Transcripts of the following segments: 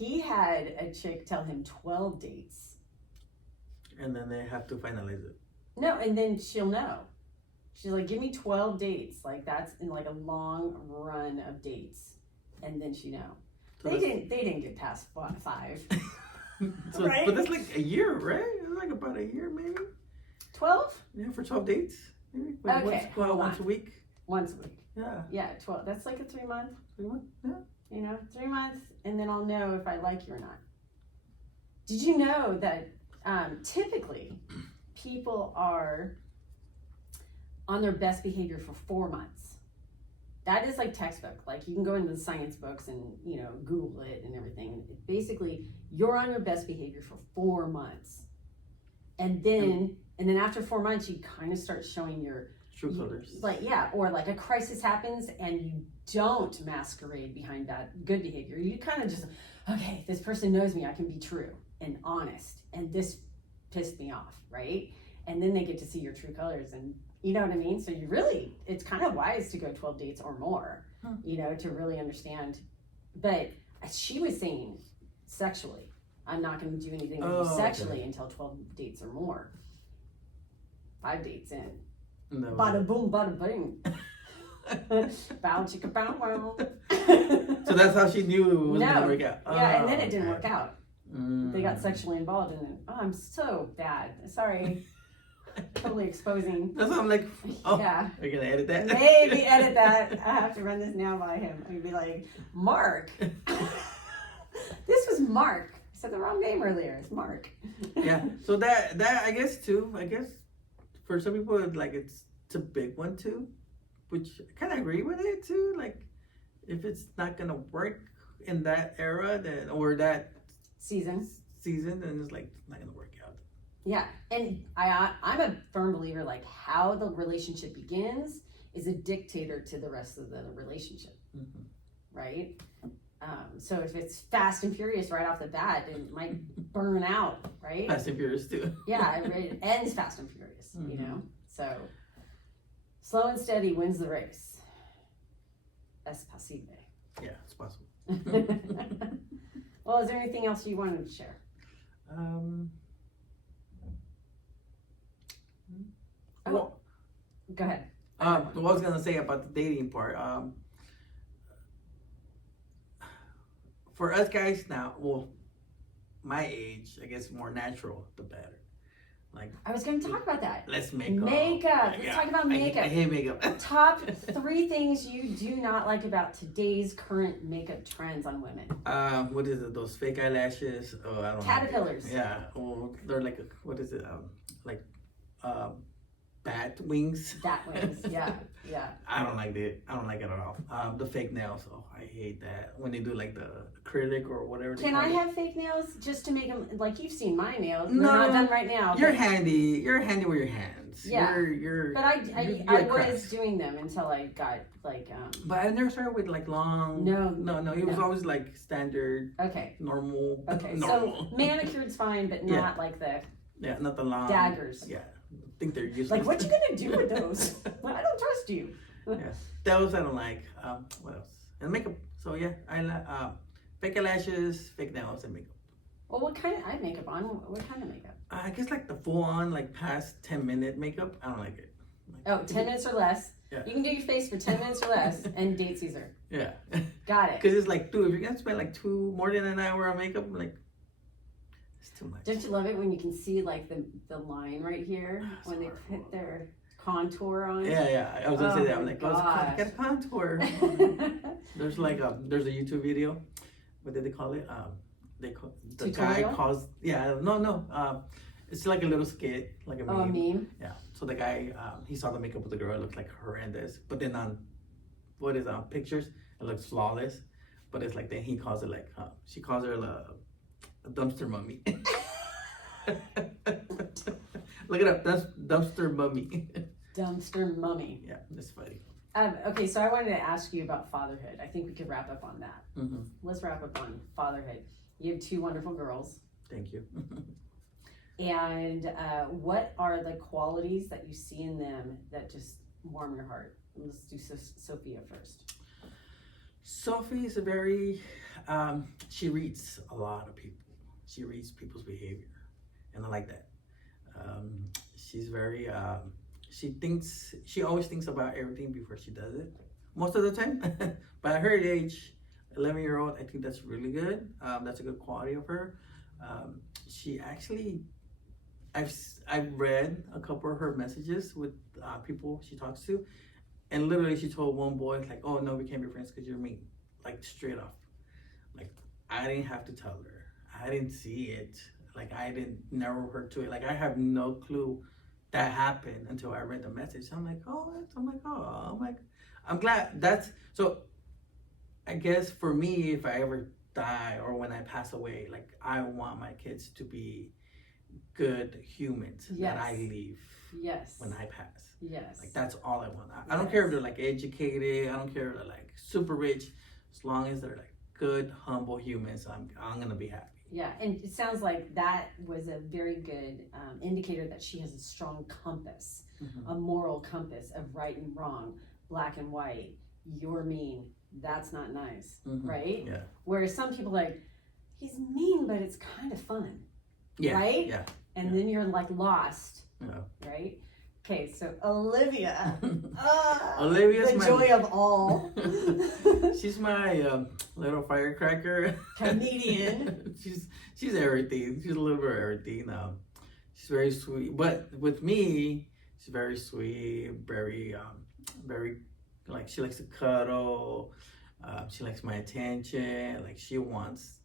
he had a chick tell him 12 dates. And then they have to finalize it. No, and then she'll know. She's like, give me 12 dates. Like that's in like a long run of dates. And then she know. So They didn't get past 5. So, Right? But that's like a year, right? It's like about a year, maybe. 12? Yeah, for 12 dates. Maybe. Okay, hold Once on. a week. Once a week. Yeah. Yeah, 12. That's like a 3 month. 3 months. Yeah. You know, 3 months, and then I'll know if I like you or not. Did you know that typically people are on their best behavior for 4 months? That is like textbook. Like you can go into the science books and, you know, Google it and everything. Basically, you're on your best behavior for 4 months. And then after 4 months, you kind of start showing your True colors. Like, yeah, or like a crisis happens and you don't masquerade behind good behavior. You kind of just, okay, this person knows me. I can be true and honest. And this pissed me off, right? And then they get to see your true colors, and you know what I mean? So you really, it's kind of wise to go 12 dates or more, you know, to really understand. But she was saying sexually, I'm not going to do anything with you sexually until 12 dates or more. 5 dates in. No. Bada boom, bada boom. Bow chicka bow wow. So that's how she knew it wasn't going to work out. Yeah, and then it didn't work out. They got sexually involved, and then, I'm so bad. Sorry. Totally exposing. That's why I'm like, yeah. Are you going to edit that? Maybe edit that. I have to run this now by him. I'd be like, Mark. This was Mark. I said the wrong name earlier. It's Mark. Yeah. So that I guess too. I guess for some people, like it's a big one too, which I kind of agree with it too. Like if it's not gonna work in that era, then or that season, then it's like not gonna work out. Yeah, and I'm a firm believer. Like how the relationship begins is a dictator to the rest of the relationship, right? So if it's fast and furious right off the bat, it might burn out, right? Fast and Furious too. Yeah, it ends fast and furious, you know? So slow and steady wins the race. Es posible. Yeah, it's possible. Well, is there anything else you wanted to share? Well, go ahead. What I was gonna say about the dating part. For us guys now, well, my age, I guess more natural, the better. Like I was going to talk about that. Let's make up. Makeup. Let's talk about makeup. I hate makeup. Top 3 things you do not like about today's current makeup trends on women. What is it? Those fake eyelashes? Oh, I don't know. Caterpillars. Yeah. Oh, they're like what is it? Like bat wings. Bat wings. Yeah. Yeah. I don't like it. I don't like it at all. The fake nails. Oh, I hate that when they do like the acrylic or whatever. Can I have fake nails just to make them like you've seen my nails? No, they're not done right now. You're handy. You're handy with your hands. Yeah. You're. But I was doing them until I got like. But I never started with like long. No. It was always like standard. Okay. Normal. Okay. Normal. So manicured's fine, but not like the. Yeah, not the long. Daggers. Yeah. I think they're useless. Like, what you gonna do with those? Well, I don't trust you. Yeah, those I don't like. What else? And makeup. So yeah, I like fake eyelashes, fake nails, and makeup. Well, what kind of eye makeup on? What kind of makeup? I guess like the full on, like past 10-minute makeup. I don't like it. Oh, 10 minutes or less. Yeah. You can do your face for 10 minutes or less and date Cesar. Yeah. Got it. Because it's like, dude, if you're gonna spend like more than an hour on makeup, like. It's too much. Don't you love it when you can see like the line right here when they put their contour on? Yeah. I was gonna say that. I'm like, oh, get a contour. There's like there's a YouTube video. What did they call it? The Tutorial? guy calls. Yeah, no. It's like a little skit, like a meme. Oh, a meme. Yeah. So the guy he saw the makeup of the girl. It looked like horrendous. But then on pictures, it looks flawless. But it's like then he calls it like she calls her a dumpster mummy. Look it up. That's dumpster mummy. Dumpster mummy. Yeah, that's funny. Okay, so I wanted to ask you about fatherhood. I think we could wrap up on that. Let's wrap up on fatherhood. You have 2 wonderful girls. Thank you. And what are the qualities that you see in them that just warm your heart? Let's do Sophia first. Sophie is a very she reads a lot of people. She reads people's behavior, and I like that. She's very. She always thinks about everything before she does it. Most of the time, but at her age, 11-year-old, I think that's really good. That's a good quality of her. She actually, I've read a couple of her messages with people she talks to, and literally she told one boy like, "Oh no, we can't be friends because you're mean," like straight off. Like I didn't have to tell her. I didn't see it. Like I didn't narrow her to it. Like I have no clue that happened until I read the message. I'm like, I'm glad that's so. I guess for me, if I ever die or when I pass away, like I want my kids to be good humans that I leave when I pass. Yes. Like that's all I want. I don't care if they're like educated. I don't care if they're like super rich. As long as they're like good, humble humans, I'm gonna be happy. Yeah, and it sounds like that was a very good indicator that she has a strong compass, a moral compass of right and wrong, black and white. You're mean. That's not nice, right? Yeah. Whereas some people are like, he's mean, but it's kind of fun, right? Yeah. And then you're like lost, right? Okay, so Olivia, Olivia's the joy of all. She's my little firecracker. Comedian. she's everything. She's a little bit of everything. She's very sweet, but with me, she's very sweet, very like she likes to cuddle. She likes my attention. Like she wants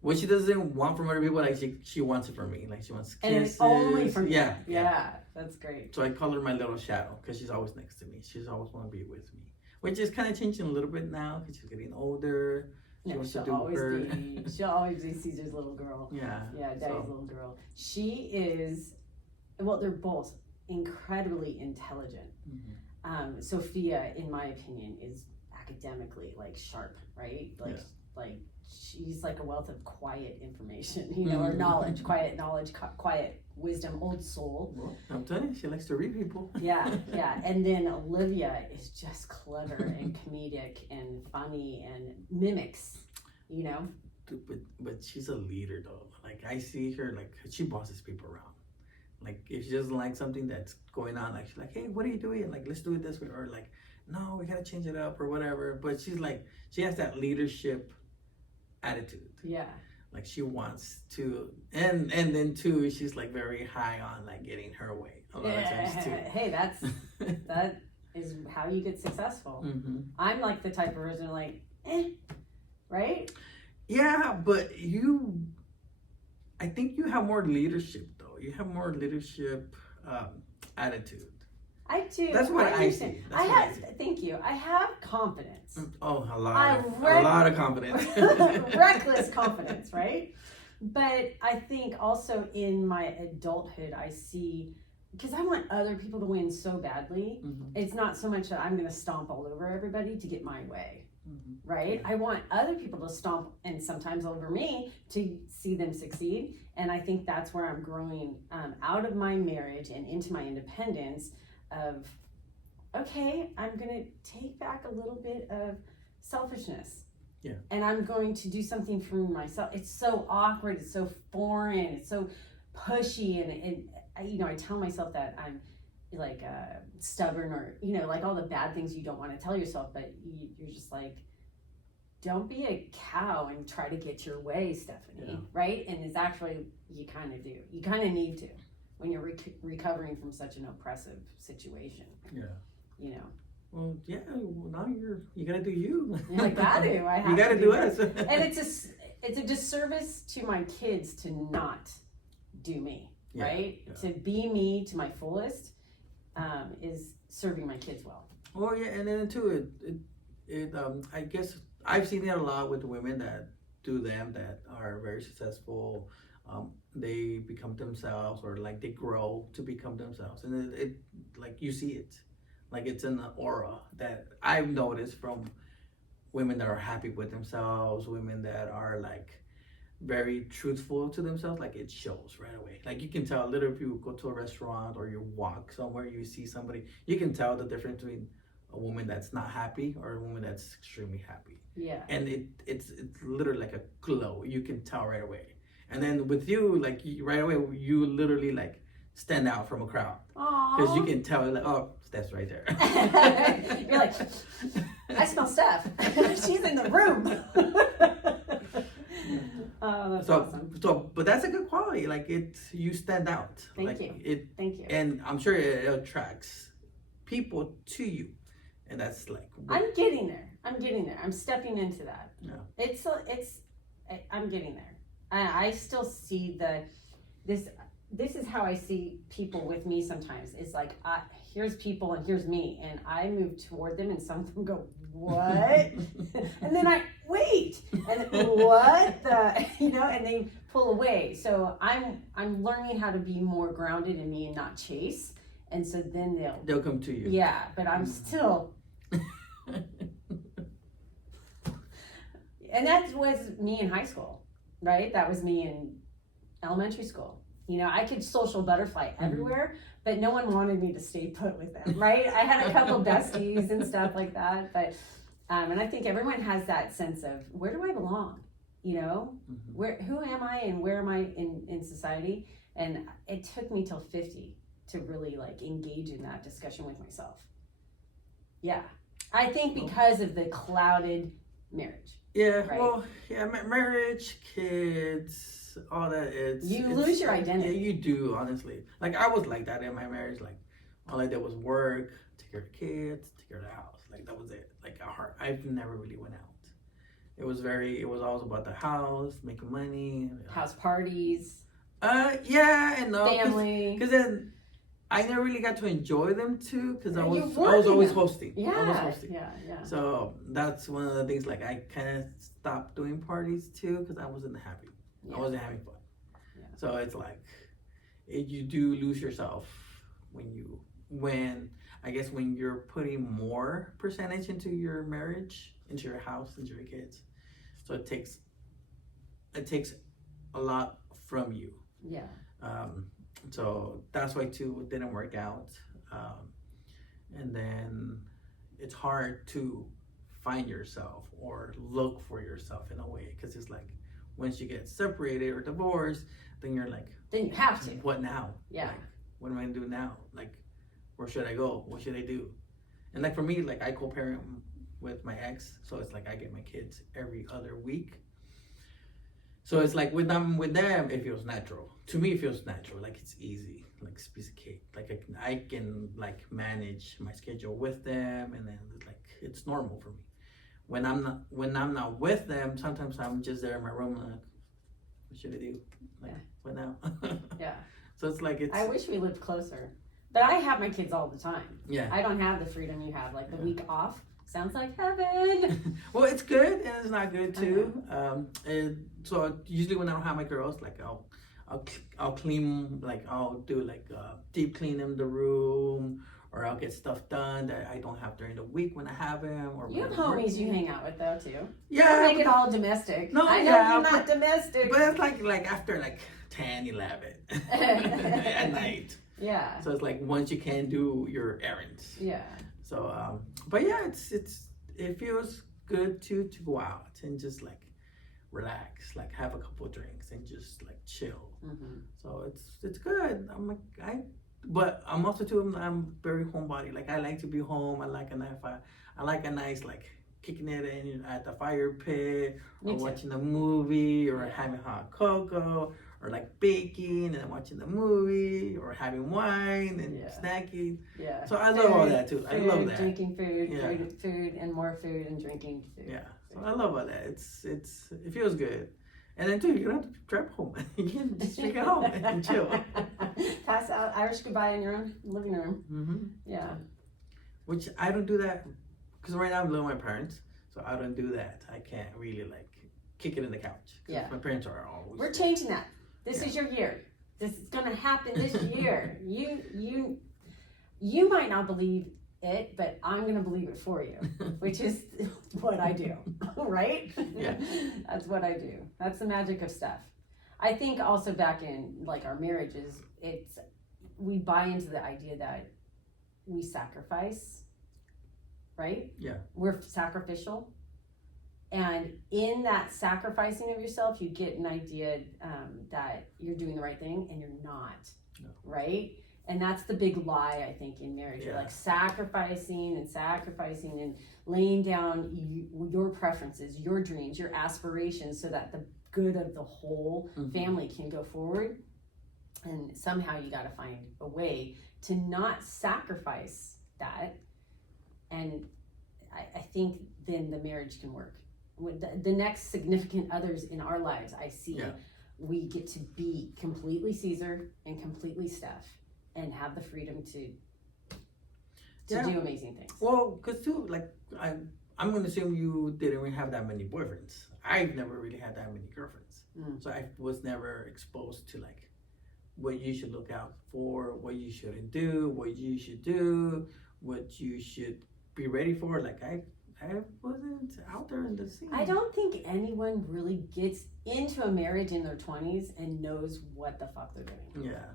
what she doesn't want from other people. Like she wants it from me. Like she wants kisses. And it's only from me. Yeah, that's great. So I call her my little shadow because she's always next to me. She's always want to be with me, which is kind of changing a little bit now because she's getting older. She'll always be Cesar's little girl. Yeah, Daddy's little girl. She is. Well, they're both incredibly intelligent. Sophia, in my opinion, is academically like sharp, right? Like she's like a wealth of quiet information, or knowledge, quiet knowledge, quiet wisdom, old soul. Well, I'm telling you, she likes to read people. Yeah. And then Olivia is just clever and comedic and funny and mimics, But she's a leader though. Like I see her, like she bosses people around. Like if she doesn't like something that's going on, like she's like, "Hey, what are you doing? Like let's do it this way," or like, "No, we gotta change it up," or whatever. But she's like, she has that leadership attitude. Yeah. Like she wants to, and then too, she's like very high on like getting her way a lot of times too. Hey, that is how you get successful. I'm like the type of person like, right? Yeah, but I think you have more leadership though. You have more leadership attitude. I do. That's what I see. Thank you. I have confidence. Oh, a lot of confidence. Reckless confidence, right? But I think also in my adulthood, I see, because I want other people to win so badly. It's not so much that I'm going to stomp all over everybody to get my way, right? I want other people to stomp and sometimes over me to see them succeed. And I think that's where I'm growing out of my marriage and into my independence of, okay, I'm going to take back a little bit of selfishness. Yeah. And I'm going to do something for myself. It's so awkward. It's so foreign. It's so pushy. And I tell myself that I'm like stubborn or, like all the bad things you don't want to tell yourself, but you're just like, don't be a cow and try to get your way, Stephanie, right? And it's actually, you kind of do. You kind of need to when you're recovering from such an oppressive situation. Yeah. Well, yeah. Well, now you gotta do you. I got to. I have. You gotta do us. And it's a disservice to my kids to not do me, right? Yeah. To be me to my fullest is serving my kids well. Oh yeah, and then too, I guess I've seen it a lot with women that are very successful. They become themselves, or like they grow to become themselves, and it like you see it, like it's an aura that I've noticed from women that are happy with themselves, women that are like very truthful to themselves. Like it shows right away. Like you can tell. Literally, if you go to a restaurant or you walk somewhere, you see somebody, you can tell the difference between, a woman that's not happy or a woman that's extremely happy. Yeah. And it's literally like a glow. You can tell right away. And then with you, like right away, you literally like stand out from a crowd because you can tell like, oh, Steph's right there. You're like, I smell Steph. She's in the room. Oh, that's awesome. So, but that's a good quality. Like you stand out. Thank you. Thank you. And I'm sure it attracts people to you, and that's like. I'm getting there. I'm stepping into that. Yeah. I'm getting there. I still see this is how I see people with me sometimes. It's like, here's people and here's me. And I move toward them and some of them go, what? And then I wait. And what the, and they pull away. So I'm learning how to be more grounded in me and not chase. And so then they'll come to you. Yeah, but I'm still. And that was me in high school, right? That was me in elementary school. I could social butterfly everywhere, but no one wanted me to stay put with them, right? I had a couple besties and stuff like that, but and I think everyone has that sense of, where do I belong? Who am I and where am I in society? And it took me till 50 to really like engage in that discussion with myself. Yeah, I think because of the clouded marriage. Yeah, right? Well, yeah, marriage, kids, all that. You lose your identity. Yeah, you do, honestly. Like I was like that in my marriage. Like all I did was work, take care of the kids, take care of the house. Like that was it. Like I never really went out. It was always about the house, making money, house parties. Yeah, and no, family. Because then I never really got to enjoy them too, because I was always hosting. Yeah, I was hosting. Yeah. So that's one of the things. Like I kind of stopped doing parties too, because I wasn't happy. Yeah. I wasn't having fun. Yeah. So it's like you do lose yourself when you're putting more percentage into your marriage, into your house, into your kids. So it takes a lot from you. Yeah. So that's why too it didn't work out. And then it's hard to find yourself or look for yourself in a way, because it's like once you get separated or divorced, then you're like, then you have to. What now? Yeah. Like, what am I gonna do now? Like, where should I go? What should I do? And like for me, like I co-parent with my ex, so it's like I get my kids every other week. So it's like with them, it feels natural. To me, it feels natural. Like it's easy, like it's a piece of cake. Like I can like manage my schedule with them, and then like it's normal for me. When I'm not with them, sometimes I'm just there in my room, like, what should I do? Like, what now? Yeah. So it's like I wish we lived closer, but I have my kids all the time. Yeah. I don't have the freedom you have. Like the week off sounds like heaven. Well, it's good and it's not good too. And so usually when I don't have my girls, like I'll clean, like I'll do like deep clean in the room, or I'll get stuff done that I don't have during the week when I have them. Or you have homies you hang out with though too. Yeah. Don't make it all domestic. No, I know you're not domestic. But it's like after like 10, 11 at night. Yeah. So it's like once you can do your errands. Yeah. So but yeah, it feels good to go out and just like relax, like have a couple of drinks and just like chill. Mm-hmm. So it's good. But I'm also too. I'm very homebody. Like I like to be home. I like a nice like kicking it in at the fire pit, or watching a movie, or having hot cocoa, or like baking and watching the movie, or having wine and snacking. Yeah. So I love all that too. I love that. Drinking food and more food and drinking food. Yeah. So I love all that. It feels good. And then too, you don't have to drive home. You can just drink at home and chill. Pass out Irish goodbye in your own living room. Mm-hmm. Yeah. Which I don't do that, because right now I'm living with my parents, so I don't do that. I can't really like kick it in the couch. Yeah. My parents are always. We're changing that. This is your year. This is gonna happen this year. You might not believe it, but I'm gonna believe it for you, which is what I do, right? Yeah. That's what I do. That's the magic of stuff. I think also back in like our marriages, we buy into the idea that we sacrifice right? Yeah. We're sacrificial. And in that sacrificing of yourself, you get an idea that you're doing the right thing and you're not, right? And that's the big lie, I think, in marriage. You're like sacrificing and laying down your preferences, your dreams, your aspirations so that the good of the whole family can go forward. And somehow you got to find a way to not sacrifice that. And I think then the marriage can work. With the next significant others in our lives, I see we get to be completely Cesar and completely Steph and have the freedom to do amazing things. Well, because too, like, I'm going to assume you didn't really have that many boyfriends. I've never really had that many girlfriends. So I was never exposed to, like, what you should look out for, what you shouldn't do, what you should do, what you should be ready for. Like, I wasn't out there in the scene. I don't think anyone really gets into a marriage in their 20s and knows what the fuck they're doing. Yeah.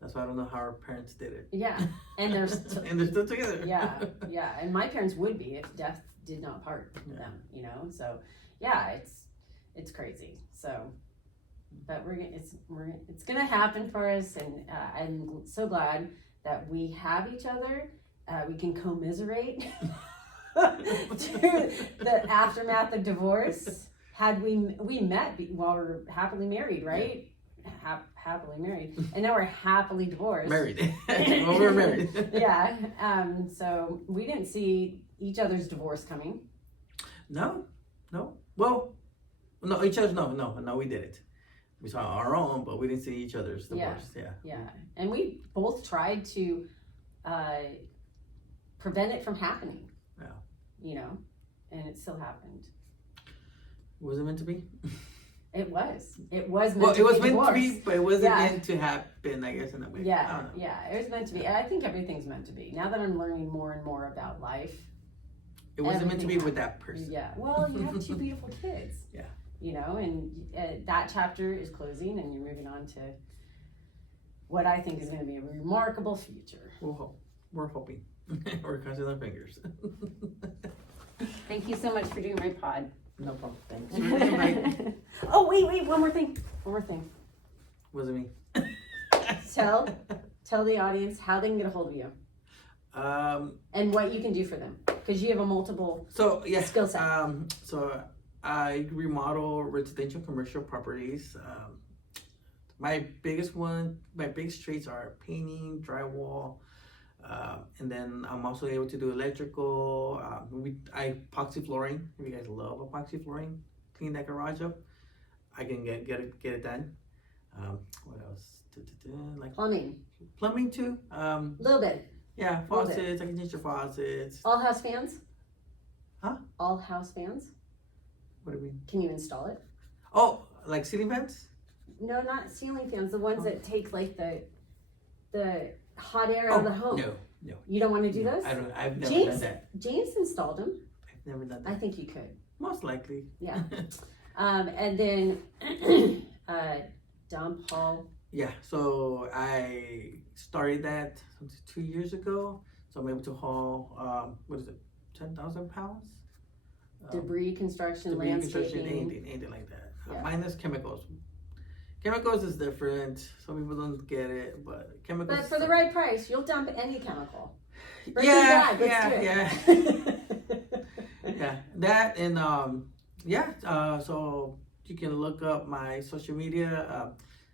That's why I don't know how our parents did it. Yeah. And they're and they're still together. Yeah. And my parents would be if death did not part them, you know? So, yeah, it's crazy. So, but it's going to happen for us. And I'm so glad that we have each other. We can commiserate to the aftermath of divorce. Had we met while we were happily married, right? Happily married, and now we're happily divorced. Married. Well, we're married. Yeah. So we didn't see each other's divorce coming. No. Well, no, each other's no, we didn't. We saw our own, but we didn't see each other's divorce. Yeah. And we both tried to prevent it from happening. Yeah. You know, and it still happened. Was it meant to be? It was. It was meant well, to it was be. meant to be, but it wasn't meant to happen, I guess, in that way. Yeah, it was meant to be. I think everything's meant to be. Now that I'm learning more and more about life. It wasn't meant to be with that person. Yeah. Well, you have two beautiful kids. Yeah. You know, and that chapter is closing and you're moving on to what I think is going to be a remarkable future. We're hoping. We're crossing our fingers. Thank you so much for doing my pod. No problem. Thanks. Oh, wait, one more thing. Was it me? Tell the audience how they can get a hold of you. And what you can do for them. Because you have a multiple skill set. So I remodel residential commercial properties. My biggest traits are painting, drywall, and then I'm also able to do electrical. I epoxy flooring. If you guys love epoxy flooring, clean that garage up, I can get it done. What else? Like plumbing too. A little bit. Yeah, faucets. I can change your faucets. All house fans? Huh? All house fans? What do you mean? Can you install it? Oh, like ceiling fans? No, not ceiling fans. The ones that take like the hot air out of the home. No. You don't want to do those? I've never done that. James installed them. I've never done that. I think you could. Most likely. Yeah. And then dump haul. Yeah, so I started that 2 years ago. So I'm able to haul, 10,000 pounds? Debris construction, landscaping. Anything like that. Minus chemicals. Chemicals is different. Some people don't get it, but chemicals. But for the right price, you'll dump any chemical. Yeah. That and so you can look up my social media,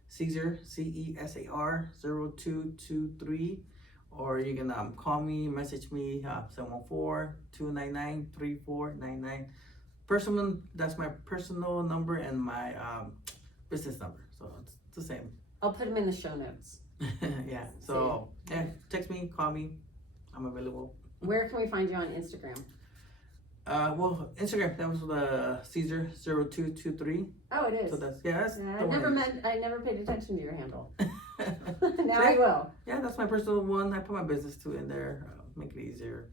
Cesar CESAR 0223, or you can call me, message me 714-299-3499. That's my personal number and my business number, so it's the same. I'll put them in the show notes. So text me, call me, I'm available. Where can we find you on Instagram? Instagram, that was the Cesar 0223. Oh, it is. So that's I never paid attention to your handle. Now I will. Yeah, that's my personal one. I put my business too in there, make it easier.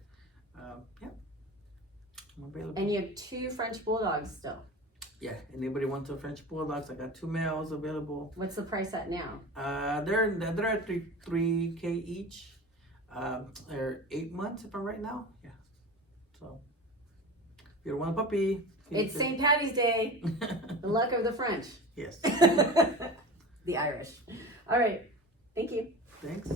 I'm available. And you have 2 French bulldogs still. Yeah, anybody wants a French bulldogs? I got 2 males available. What's the price at now? They're at $3K each. They're 8 months if I'm right now. Yeah. So if you don't want a puppy, It's St. Patty's Day. The luck of the French. Yes. The Irish. All right. Thank you. Thanks.